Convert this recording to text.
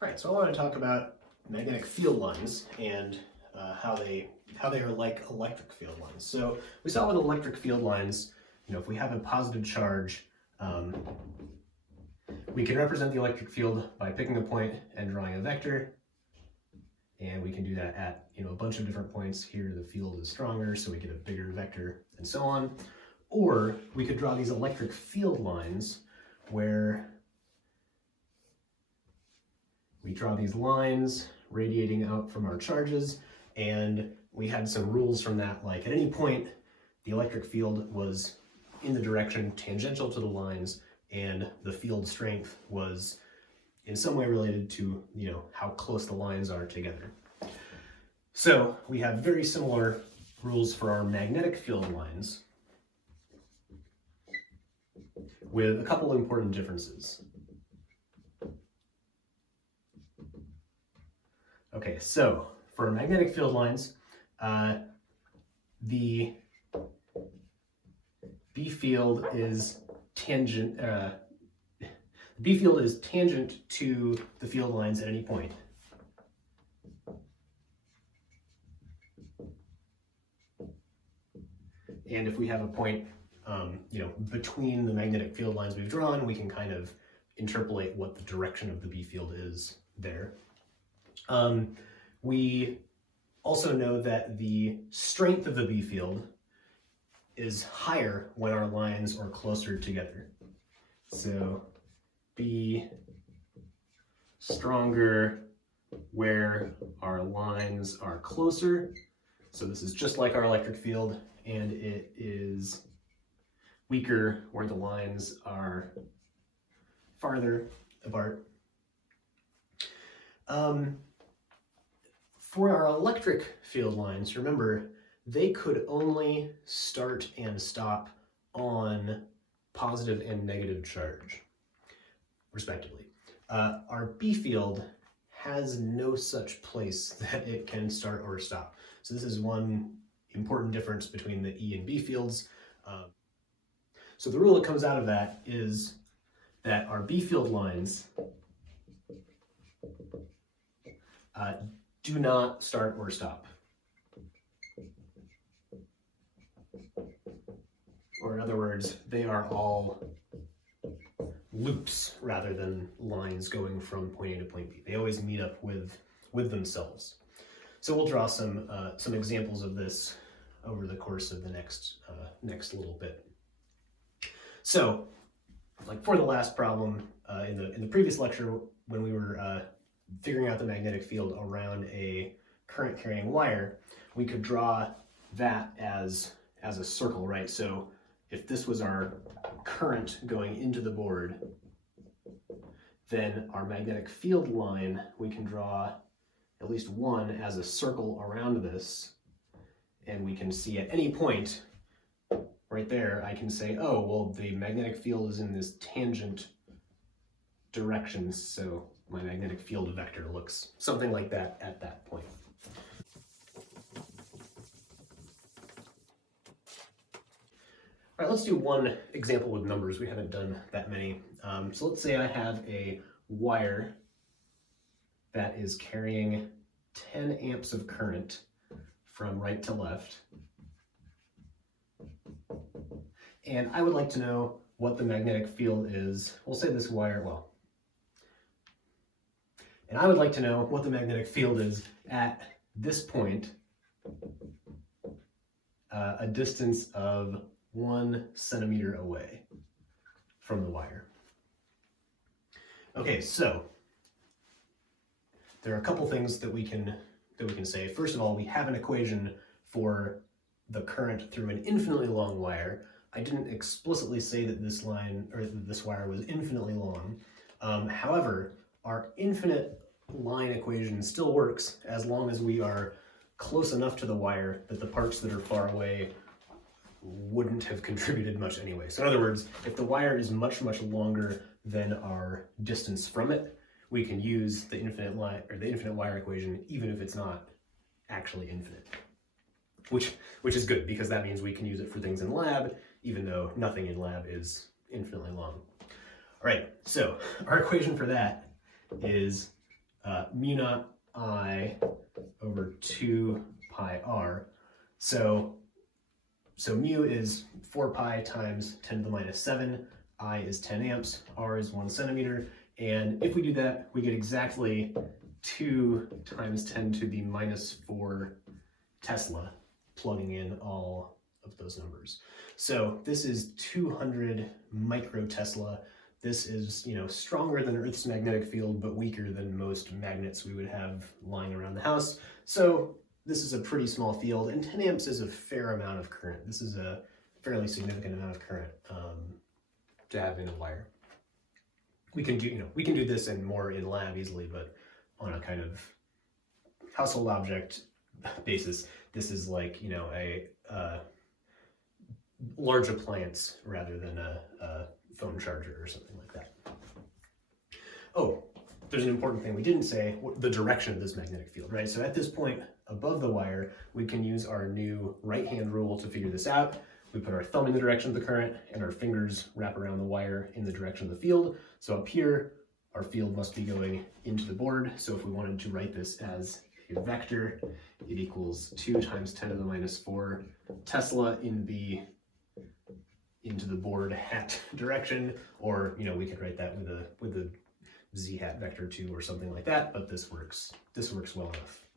All right, so I want to talk about magnetic field lines and how they are like electric field lines. So we saw with electric field lines, if we have a positive charge, we can represent the electric field by picking a point and drawing a vector, and we can do that at a bunch of different points. Here the field is stronger, so we get a bigger vector, and so on. Or we could draw these electric field lines where we draw these lines radiating out from our charges, and we had some rules from that, like at any point the electric field was in the direction tangential to the lines, and the field strength was in some way related to how close the lines are together. So we have very similar rules for our magnetic field lines, with a couple important differences. Okay, so for magnetic field lines, the B field is tangent. The B field is tangent to the field lines at any point. And if we have a point, between the magnetic field lines we've drawn, we can kind of interpolate what the direction of the B field is there. We also know that the strength of the B field is higher when our lines are closer together. So B stronger where our lines are closer. So this is just like our electric field, and it is weaker where the lines are farther apart. For our electric field lines, remember, they could only start and stop on positive and negative charge, respectively. Our B field has no such place that it can start or stop. So this is one important difference between the E and B fields. So the rule that comes out of that is that our B field lines do not start or stop. Or in other words, they are all loops rather than lines going from point A to point B. They always meet up with themselves. So we'll draw some examples of this over the course of the next little bit. So, like for the last problem in the previous lecture, when we were figuring out the magnetic field around a current carrying wire, we could draw that as a circle, right? So if this was our current going into the board, then our magnetic field line, we can draw at least one as a circle around this, and we can see at any point right there, I can say, oh, well, the magnetic field is in this tangent direction, so my magnetic field vector looks something like that at that point. All right, let's do one example with numbers. We haven't done that many. So let's say I have a wire that is carrying 10 amps of current from right to left. And I would like to know what the magnetic field is. We'll say this wire, and I would like to know what the magnetic field is at this point, a distance of 1 centimeter away from the wire. Okay, so there are a couple things that we can say. First of all, we have an equation for the current through an infinitely long wire. I didn't explicitly say that this line or this wire was infinitely long. However, our infinite line equation still works as long as we are close enough to the wire that the parts that are far away wouldn't have contributed much anyway. So in other words, if the wire is much, much longer than our distance from it, we can use the infinite line or the infinite wire equation even if it's not actually infinite. Which is good, because that means we can use it for things in lab, even though nothing in lab is infinitely long. All right, so our equation for that is mu naught I over 2 pi r. So mu is 4 pi times 10 to the minus 7, I is 10 amps, r is 1 centimeter, and if we do that, we get exactly 2 times 10 to the minus 4 Tesla, plugging in all of those numbers. So this is 200 microtesla. This is, stronger than Earth's magnetic field, but weaker than most magnets we would have lying around the house. So this is a pretty small field, and 10 amps is a fair amount of current. This is a fairly significant amount of current to have in a wire. We can do this and more in lab easily, but on a kind of household object basis, this is like, a large appliance rather than a phone charger or something like that. Oh, there's an important thing we didn't say, the direction of this magnetic field, right? So at this point above the wire, we can use our new right-hand rule to figure this out. We put our thumb in the direction of the current and our fingers wrap around the wire in the direction of the field. So up here, our field must be going into the board. So if we wanted to write this as a vector, it equals 2 times 10 to the minus 4 Tesla into the board hat direction, or we could write that with a z hat vector too or something like that, but this works well enough.